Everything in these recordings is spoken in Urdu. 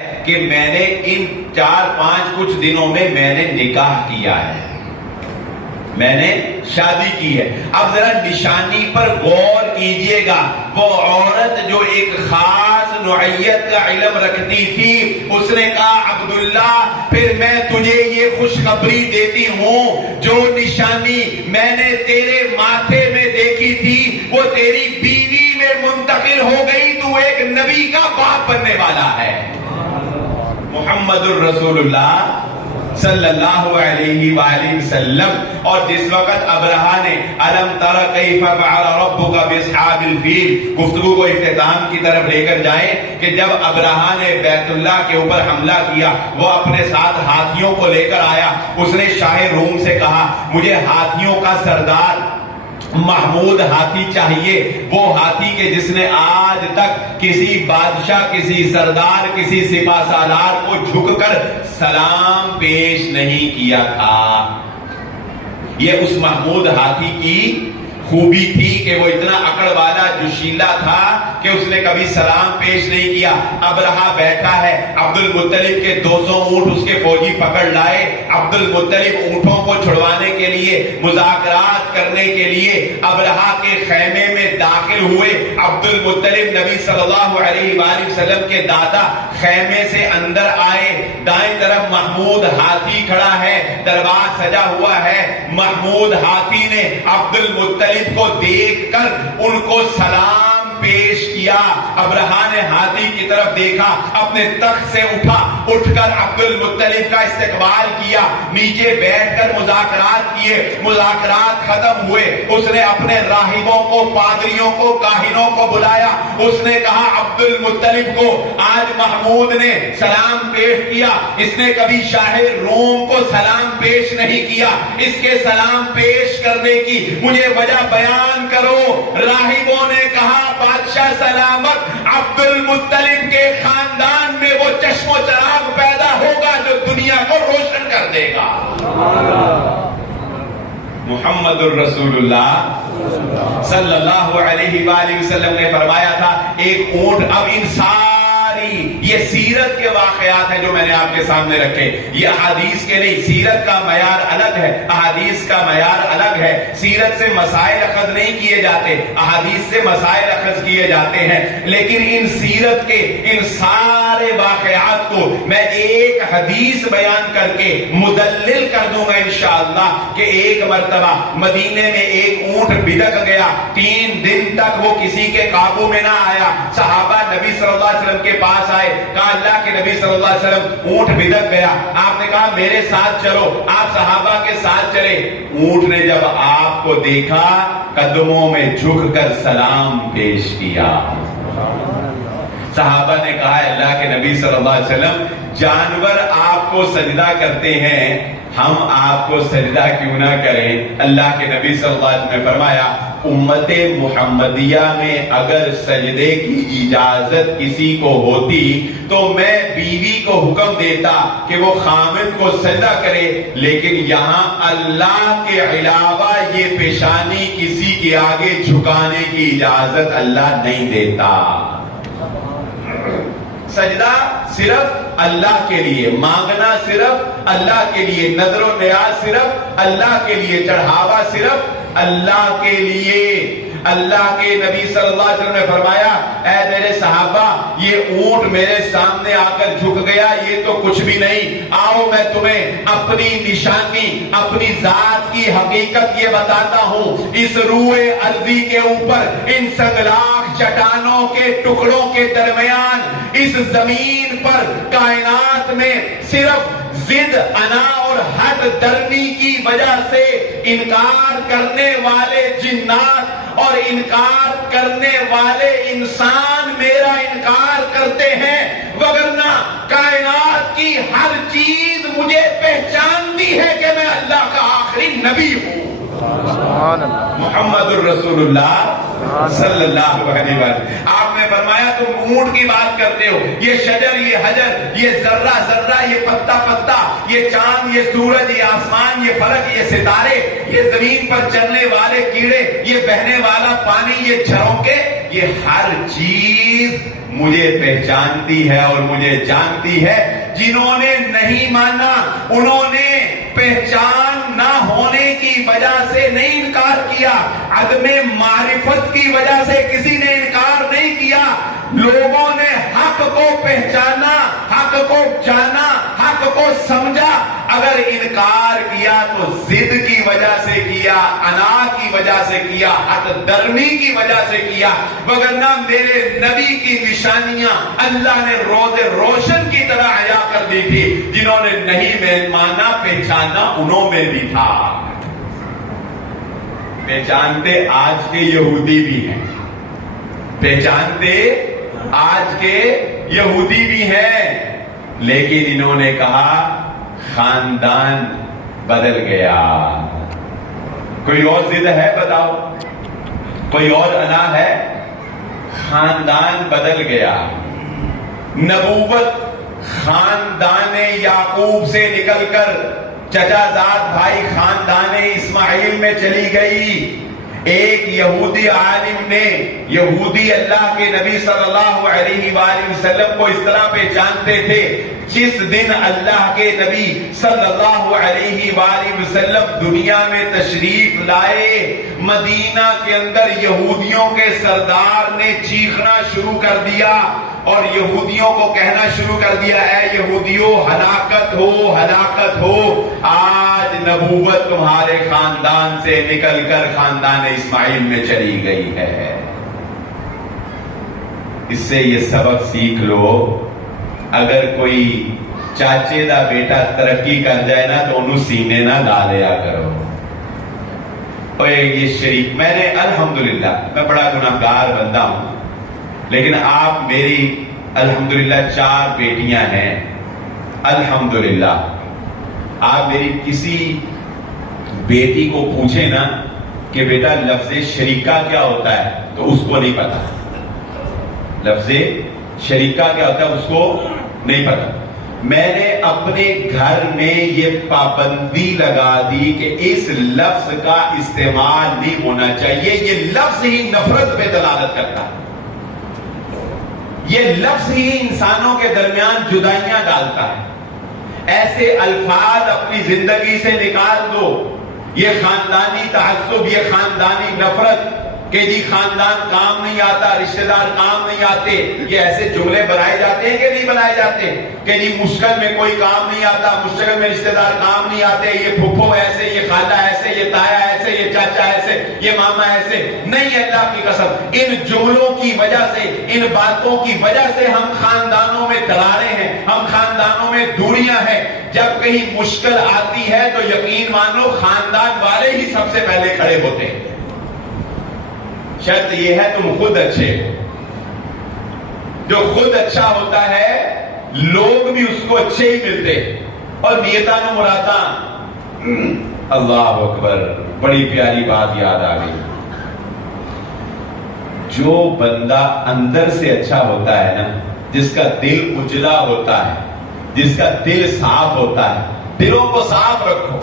کہ میں نے ان 4-5 کچھ دنوں میں میں نے نکاح کیا ہے، میں نے شادی کی ہے۔ اب ذرا نشانی پر غور کیجئے گا، وہ عورت جو ایک خاص نوعیت کا علم رکھتی تھی، اس نے کہا عبداللہ پھر میں تجھے یہ خوشخبری دیتی ہوں، جو نشانی میں نے تیرے ماتھے میں دیکھی تھی وہ تیری بیوی میں منتقل ہو گئی، تو ایک نبی کا باپ بننے والا ہے۔ محمد الرسول اللہ صلی اللہ علیہ وآلہ وسلم۔ اور جس وقت ابرہہ نے الم تر کیف فعل ربک باصحاب الفیل گفتگو کو اختتام کی طرف لے کر جائیں کہ جب ابرہہ نے بیت اللہ کے اوپر حملہ کیا، وہ اپنے ساتھ ہاتھیوں کو لے کر آیا، اس نے شاہ روم سے کہا مجھے ہاتھیوں کا سردار محمود ہاتھی چاہیے، وہ ہاتھی کے جس نے آج تک کسی بادشاہ، کسی سردار، کسی سپہ سالار کو جھک کر سلام پیش نہیں کیا تھا۔ یہ اس محمود ہاتھی کی خوبی تھی کہ وہ اتنا اکڑ والا جوشیلا تھا کہ اس نے کبھی سلام پیش نہیں کیا۔ ابرہہ بیٹھا ہے، عبد المطلب کے 200 اونٹ اس کے فوجی پکڑ لائے۔ عبد المطلب اونٹوں کو چھڑوانے کے لیے، مذاکرات کرنے کے لیے ابرہہ کے خیمے میں داخل ہوئے۔ عبد المطلب نبی صلی اللہ علیہ وآلہ وسلم کے دادا خیمے سے اندر آئے، دائیں طرف محمود ہاتھی کھڑا ہے، دربار سجا ہوا ہے۔ محمود ہاتھی نے عبد المطلب کو دیکھ کر ان کو سلام پیش کیا۔ ابرہہ نے ہاتھی کی طرف دیکھا، اپنے تخت سے اٹھ کر عبد المطلب کا استقبال کیا، نیچے بیٹھ کر مذاکرات کیے۔ مذاکرات ختم ہوئے، اس نے اپنے راہبوں کو، پادریوں کو، کاہنوں کو بلایا۔ اس نے کہا عبد المطلب کو آج محمود نے سلام پیش کیا، اس نے کبھی شاہ روم کو سلام پیش نہیں کیا، اس کے سلام پیش کرنے کی مجھے وجہ بیان کرو۔ راہبوں نے کہا بادشاہ سلامت، عبد المطلب کے خاندان میں وہ چشم و چراغ پیدا ہوگا جو دنیا کو روشن کر دے گا۔ محمد الرسول اللہ صلی اللہ علیہ وآلہ وسلم نے فرمایا تھا ایک اونٹ، اب ان ساری یہ سیرت کے واقعات ہیں جو میں نے آپ کے سامنے رکھے، یہ احادیث کے نہیں، سیرت کا معیار الگ ہے، احادیث کا معیار الگ ہے۔ سیرت سے مسائل اخذ نہیں کیے جاتے، احادیث سے مسائل اخذ کیے جاتے ہیں، لیکن ان سیرت کے ان سارے واقعات کو میں ایک حدیث بیان کر کے مدلل کر دوں گا انشاءاللہ کہ ایک مرتبہ مدینے میں ایک اونٹ بدک گیا، 3 دن تک وہ کسی کے قابو میں نہ آیا۔ صحابہ نبی صلی اللہ علیہ وسلم کے پاس آئے، کہا اللہ کے نبی صلی اللہ علیہ وسلم اونٹ بدک گیا۔ آپ نے کہا میرے ساتھ چلو، آپ صحابہ کے ساتھ چلے۔ اونٹ نے جب آپ کو دیکھا قدموں میں جھک کر سلام پیش کیا۔ صحابہ نے کہا اللہ کے نبی صلی اللہ علیہ وسلم جانور آپ کو سجدہ کرتے ہیں، ہم آپ کو سجدہ کیوں نہ کریں؟ اللہ کے نبی صلی اللہ علیہ وسلم نے فرمایا امت محمدیہ میں اگر سجدے کی اجازت کسی کو ہوتی تو میں بیوی کو حکم دیتا کہ وہ خامد کو سجدہ کرے، لیکن یہاں اللہ کے علاوہ یہ پیشانی کسی کے آگے جھکانے کی اجازت اللہ نہیں دیتا۔ سجدہ صرف اللہ کے لیے، مانگنا صرف اللہ کے لیے، نظر و نیاز صرف اللہ کے لیے، چڑھاوا صرف اللہ کے لیے۔ اللہ کے نبی صلی اللہ علیہ وسلم نے فرمایا اے میرے صحابہ یہ اونٹ میرے سامنے آ کر جھک گیا، یہ تو کچھ بھی نہیں، آؤ میں تمہیں اپنی نشانی، اپنی ذات کی حقیقت یہ بتاتا ہوں۔ اس روئے ارضی کے اوپر ان سنگلاخ چٹانوں کے ٹکڑوں کے درمیان اس زمین پر کائنات میں صرف ضد، انا اور حد درمی کی وجہ سے انکار کرنے والے جنات اور انکار کرنے والے انسان میرا انکار کرتے ہیں، وگرنہ کائنات کی ہر چیز مجھے پہچانتی ہے کہ میں اللہ کا آخری نبی ہوں۔ محمد الرسول اللہ صلی اللہ علیہ وسلم. آپ نے فرمایا تم اونٹ کی بات کرتے ہو, یہ شجر, یہ حجر, یہ ذرہ ذرہ, یہ پتا پتا, یہ چاند, یہ سورج, یہ آسمان, یہ فلک, یہ ستارے, یہ زمین پر چلنے والے کیڑے, یہ بہنے والا پانی, یہ جھرونکے, یہ ہر چیز مجھے پہچانتی ہے اور مجھے جانتی ہے. جنہوں نے نہیں مانا انہوں نے پہچان نہ ہونے کی وجہ سے نہیں انکار کیا, عدم معرفت کی وجہ سے کسی نے انکار نہیں کیا. لوگوں نے حق کو پہچانا, حق کو جانا, حق کو سمجھا. اگر انکار کیا تو ضد کی وجہ سے کیا, انا کی وجہ سے کیا, حق درمی کی وجہ سے کیا. وگرنہ میرے نبی کی نشانیاں اللہ نے روز روشن کی طرح عیا کر دی تھی. جنہوں نے نہیں مانا پہچانا انہوں میں بھی تھا. پہچانتے آج کے یہودی بھی ہیں, پہچانتے آج کے یہودی بھی ہیں, لیکن انہوں نے کہا خاندان بدل گیا. کوئی اور ضد ہے بتاؤ, کوئی اور انا ہے؟ خاندان بدل گیا. نبوت خاندان یعقوب سے نکل کر چچا زاد بھائی خاندان اسماعیل میں چلی گئی. ایک یہودی عالم نے, یہودی اللہ کے نبی صلی اللہ علیہ وآلہ وسلم کو اس طرح پہچانتے تھے, جس دن اللہ کے نبی صلی اللہ علیہ وآلہ وسلم دنیا میں تشریف لائے, مدینہ کے اندر یہودیوں کے سردار نے چیخنا شروع کر دیا اور یہودیوں کو کہنا شروع کر دیا, اے یہودیوں ہلاکت ہو, ہلاکت ہو, آج نبوت تمہارے خاندان سے نکل کر خاندان اسماعیل میں چلی گئی ہے. اس سے یہ سبق سیکھ لو, اگر کوئی چاچے دا بیٹا ترقی کر جائے نا تو انہوں سینے نہ لا لیا کرو. اور یہ شریک, میں نے الحمدللہ, میں بڑا گناہگار بندہ ہوں, لیکن آپ میری الحمدللہ 4 بیٹیاں ہیں. الحمدللہ آپ میری کسی بیٹی کو پوچھیں نا کہ بیٹا لفظ شریکہ کیا ہوتا ہے تو اس کو نہیں پتا. لفظ شریکہ کیا ہوتا ہے اس کو نہیں پتا. میں نے اپنے گھر میں یہ پابندی لگا دی کہ اس لفظ کا استعمال نہیں ہونا چاہیے. یہ لفظ ہی نفرت پہ دلالت کرتا ہے, یہ لفظ ہی انسانوں کے درمیان جدائیاں ڈالتا ہے. ایسے الفاظ اپنی زندگی سے نکال دو. یہ خاندانی تعصب, یہ خاندانی نفرت کہ جی خاندان کام نہیں آتا, رشتہ دار کام نہیں آتے, یہ ایسے جملے بنائے جاتے ہیں کہ نہیں بنائے جاتے کہ جی مشکل میں کوئی کام نہیں آتا, مشکل میں رشتہ دار کام نہیں آتے, یہ پھپھو ایسے, یہ خالہ ایسے, یہ تایا ایسے, یہ چاچا ایسے, یہ ماما ایسے. نہیں, اللہ کی قسم, ان جملوں کی وجہ سے, ان باتوں کی وجہ سے ہم خاندانوں میں دراڑیں ہیں, ہم خاندانوں میں دوریاں ہیں. جب کہیں مشکل آتی ہے تو یقین مان لو خاندان والے ہی سب سے پہلے کھڑے ہوتے ہیں. شرط یہ ہے تم خود اچھے. جو خود اچھا ہوتا ہے لوگ بھی اس کو اچھے ہی ملتے. اور نیتاں نو مراداں, اللہ اکبر, بڑی پیاری بات یاد آ گئی. جو بندہ اندر سے اچھا ہوتا ہے نا, جس کا دل اجلا ہوتا ہے, جس کا دل صاف ہوتا ہے, دلوں کو صاف رکھو.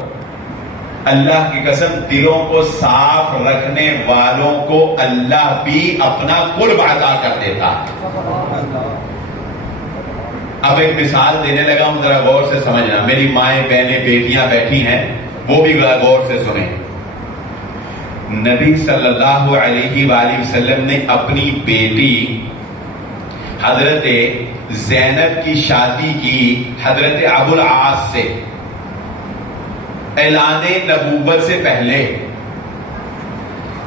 اللہ کی قسم دلوں کو صاف رکھنے والوں کو اللہ بھی اپنا قرب عطا کر دیتا ہے. اب ایک مثال دینے لگا ہوں, ذرا غور سے سمجھنا. میری مائیں بہنیں بیٹیاں بیٹھی ہیں, وہ بھی غور سے سنیں. نبی صلی اللہ علیہ وآلہ وسلم نے اپنی بیٹی حضرت زینب کی شادی کی حضرت ابو العاص سے اعلان نبوت سے پہلے.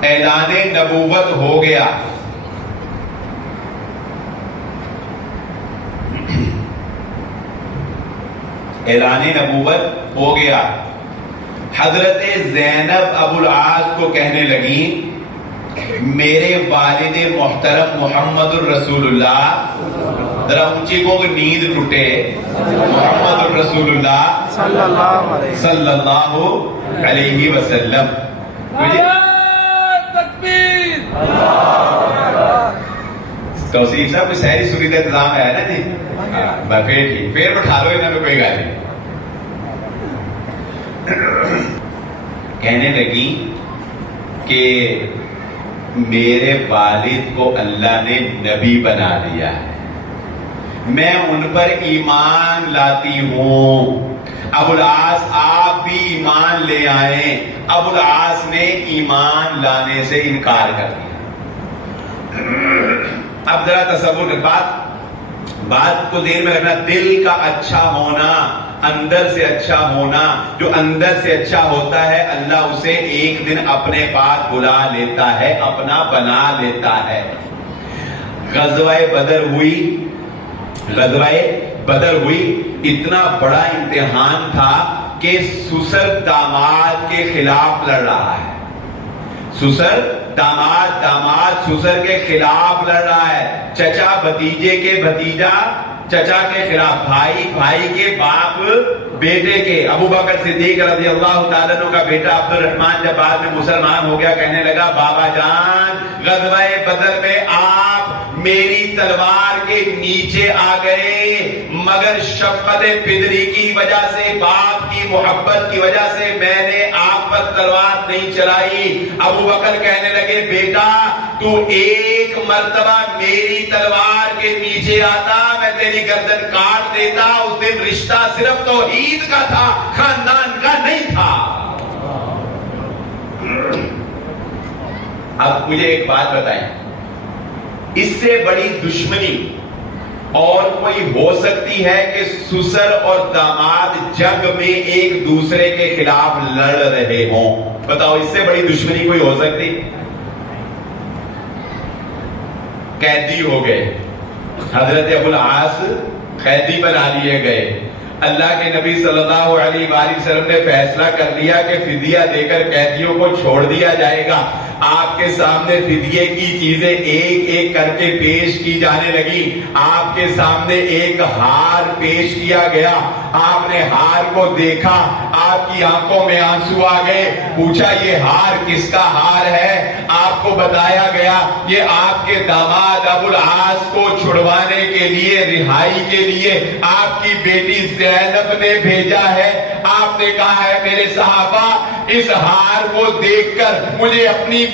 اعلان نبوت ہو گیا, اعلان نبوت ہو گیا. حضرت زینب ابو العاص کو کہنے لگی میرے والد محترم محمد الرسول اللہ, ذرا اونچی کو نیند ٹوٹے, محمد الرسول اللہ صلی اللہ علیہ وسلم توصیف صاحب کوئی سہری سوری کا انتظام ہے نا جی؟ پھر ٹھیک، پھر بٹھا لو انہوں میں کوئی گل نہیں. کہنے لگی کہ میرے والد کو اللہ نے نبی بنا دیا ہے، میں ان پر ایمان لاتی ہوں. ابو العاص آپ بھی ایمان لے آئیں. ابو العاص نے ایمان لانے سے انکار کر دیا. اب ذرا تصور بات کو ذہن میں رکھنا، دل کا اچھا ہونا، اندر سے اچھا ہونا، جو اندر سے اچھا ہوتا ہے اللہ اسے ایک دن اپنے پاس بلا لیتا ہے، اپنا بنا لیتا ہے. غزوہ بدر ہوئی، اتنا بڑا امتحان تھا کہ سسر داماد کے خلاف لڑ رہا ہے. سسر داماد سسر کے خلاف لڑ رہا ہے. چچا بھتیجے کے بھتیجا چچا کے خلاف، بھائی کے باپ بیٹے کے. ابو بکر صدیق رضی اللہ تعالیٰ عنہ کا بیٹا عبد الرحمن جب بعد میں مسلمان ہو گیا، کہنے لگا بابا جان غزوہ بدر میں آپ میری تلوار کے نیچے آ گئے، مگر شفقت پدری کی وجہ سے، باپ کی محبت کی وجہ سے میں نے آپ پر تلوار نہیں چلائی. ابو بکر کہنے لگے بیٹا تو ایک مرتبہ میری تلوار کے نیچے آتا، میں تیری گردن کاٹ دیتا. اس دن رشتہ صرف توحید کا تھا، خاندان کا نہیں تھا. اب مجھے ایک بات بتائیں، اس سے بڑی دشمنی اور کوئی ہو سکتی ہے کہ سسر اور داماد جنگ میں ایک دوسرے کے خلاف لڑ رہے ہوں؟ بتاؤ، اس سے بڑی دشمنی کوئی ہو سکتی؟ قیدی ہو گئے، حضرت ابو العاص قیدی بنا لیے گئے. اللہ کے نبی صلی اللہ علیہ وآلہ وسلم نے فیصلہ کر لیا کہ فدیہ دے کر قیدیوں کو چھوڑ دیا جائے گا. آپ کے سامنے فدیے کی چیزیں ایک ایک کر کے پیش کی جانے لگی. آپ کے سامنے ایک ہار پیش کیا گیا. آپ نے ہار کو دیکھا، آپ کی آنکھوں میں آنسو آ گئے. پوچھا یہ ہار کس کا ہار ہے؟ آپ کو بتایا گیا یہ آپ کے داماد ابو العاص کو چھڑوانے کے لیے، رہائی کے لیے آپ کی بیٹی زینب نے بھیجا ہے. آپ نے کہا ہے میرے صحابہ اس ہار کو دیکھ کر مجھے اپنی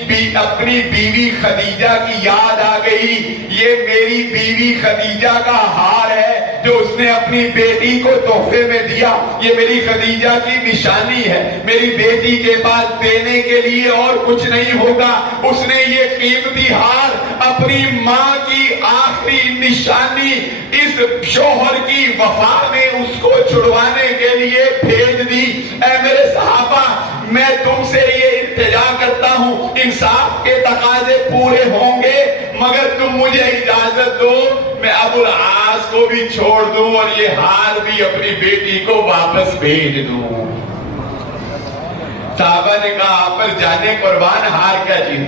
بیوی خدیجہ کی یاد آ گئی. یہ میری بیوی خدیجہ کا ہار ہے جو اس نے اپنی بیٹی کو تحفے میں دیا. یہ میری خدیجہ کی نشانی ہے. میری بیٹی کے پاس دینے کے لیے اور کچھ نہیں ہوگا. اس نے یہ قیمتی ہار اپنی ماں کی آخری نشانی اس شوہر کی وفا میں اس کو چھڑوانے کے لیے بھیج دی. اے میرے صحابہ میں تم سے یہ التجا کرتا ہوں، انصاف کے تقاضے پورے ہوں گے مگر تم مجھے اجازت دو میں ابو العاص کو بھی چھوڑ دوں اور یہ ہار بھی اپنی بیٹی کو واپس بھیج دوں. صحابہ نے کہا آپ پر جانے قربان، ہار کیا چیز؟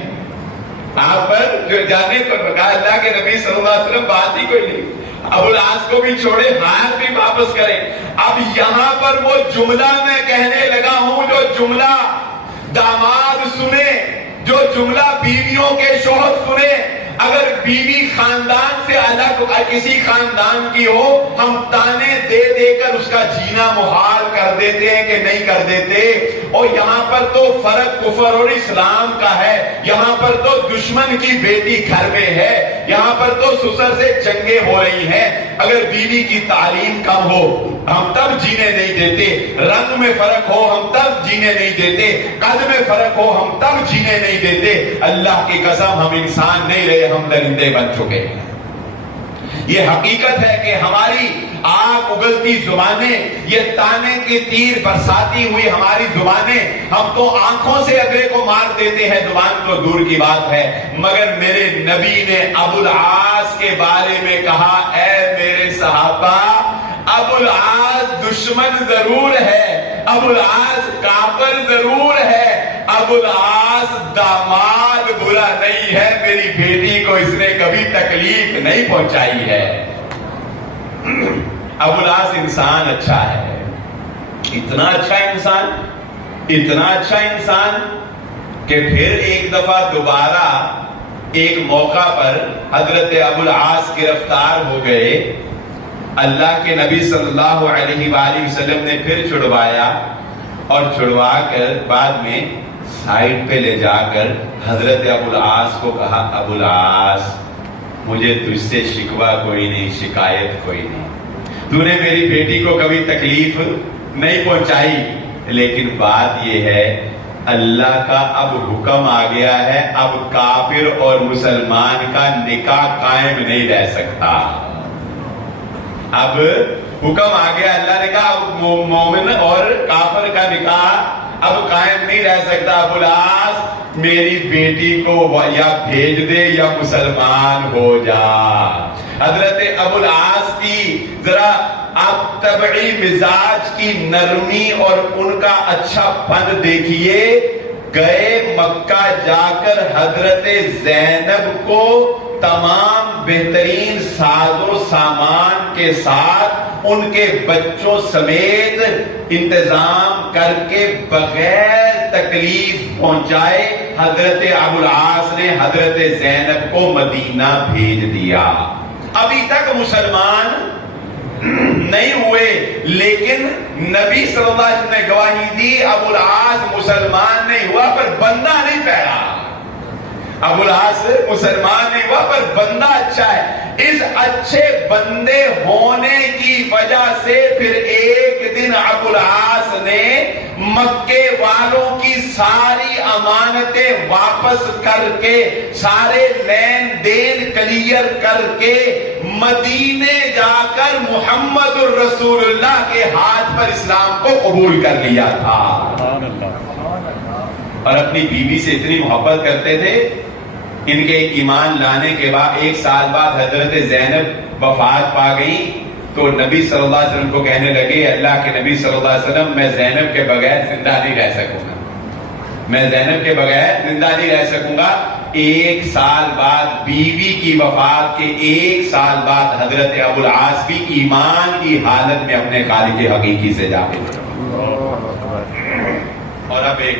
آپ پر جو جانے قربان، کہا اللہ کے نبی صلی اللہ علیہ وسلم بات ہی کوئی نہیں. ابو العاص کو بھی چھوڑے، ہار بھی واپس کریں. اب یہاں پر وہ جملہ میں کہنے لگا ہوں جو جملہ داماد سنے، جو جملہ بیویوں کے شوہر سنے. اگر بیوی خاندان سے الگ کسی خاندان کی ہو، ہم تانے دے دے کر اس کا جینا محال کر دیتے ہیں کہ نہیں کر دیتے. اور یہاں پر تو فرق کفر اور اسلام کا ہے. یہاں پر تو دشمن کی بیٹی گھر میں ہے. یہاں پر تو سسر سے جنگیں ہو رہی ہیں. اگر بیوی کی تعلیم کم ہو ہم تب جینے نہیں دیتے، رنگ میں فرق ہو ہم تب جینے نہیں دیتے، قد میں فرق ہو ہم تب جینے نہیں دیتے. اللہ کی قسم ہم انسان نہیں رہے، ہم درندے بن چکے ہیں. یہ حقیقت ہے کہ ہماری آگ اگلتی زبانیں، یہ تانے کے تیر برساتی ہوئی ہماری زبانیں، ہم تو آنکھوں سے اگلے کو مار دیتے ہیں، زبان تو دور کی بات ہے. مگر میرے نبی نے ابو العاص کے بارے میں کہا اے میرے صحابہ ابو العاص دشمن ضرور ہے، ابو العاص کافر ضرور ہے، ابو العاص داماد برا نہیں ہے. میری بیٹی کو اس نے کبھی تکلیف نہیں پہنچائی ہے. ابو العاص انسان اچھا ہے، اتنا اچھا انسان، اتنا اچھا انسان کہ پھر ایک دفعہ دوبارہ ایک موقع پر حضرت ابو العاص گرفتار ہو گئے. اللہ کے نبی صلی اللہ علیہ وآلہ وسلم نے پھر چھڑوایا اور چھڑوا کر بعد میں سائڈ پہ لے جا کر حضرت ابو العاص کو کہا ابو العاص مجھے تجھ سے شکوہ کوئی نہیں، شکایت کوئی نہیں، تو نے میری بیٹی کو کبھی تکلیف نہیں پہنچائی، لیکن بات یہ ہے اللہ کا اب حکم آ گیا ہے، اب کافر اور مسلمان کا نکاح قائم نہیں رہ سکتا. اب حکم آ گیا، اللہ نے کہا اب مومن اور کافر کا نکاح اب قائم نہیں رہ سکتا. ابو العاص میری بیٹی کو یا بھیج دے یا مسلمان ہو جا. حضرت ابو العاص کی ذرا آپ طبعی مزاج کی نرمی اور ان کا اچھا پن دیکھیے. گئے مکہ جا کر حضرت زینب کو تمام بہترین ساز و سامان کے ساتھ ان کے بچوں سمیت انتظام کر کے بغیر تکلیف پہنچائے حضرت ابو العاص نے حضرت زینب کو مدینہ بھیج دیا. ابھی تک مسلمان نہیں ہوئے، لیکن نبی صلی اللہ علیہ وسلم نے گواہی دی ابو العاص مسلمان نہیں ہوا پر بندہ نہیں پہلا. ابو العاص مسلمان نہیں ہوا پر بندہ اچھا ہے. اس اچھے بندے ہونے کی وجہ سے پھر ایک دن ابو العاص نے مکے والوں کی ساری امانتیں واپس کر کے سارے لین دین کلیئر کر کے مدینے جا کر محمد الرسول اللہ کے ہاتھ پر اسلام کو قبول کر لیا تھا. اور اپنی بیوی سے اتنی محبت کرتے تھے. ان کے ایمان لانے کے بعد 1 سال بعد حضرت زینب وفات پا گئی تو نبی صلی اللہ علیہ وسلم کو کہنے لگے اللہ کے نبی صلی اللہ علیہ وسلم میں زینب کے بغیر زندہ نہیں رہ سکوں گا، میں زینب کے بغیر زندہ نہیں رہ سکوں گا. 1 سال بعد بیوی کی وفات کے 1 سال بعد حضرت ابو العاص بھی ایمان کی حالت میں اپنے خالق حقیقی سے جا ملے. اور اب ایک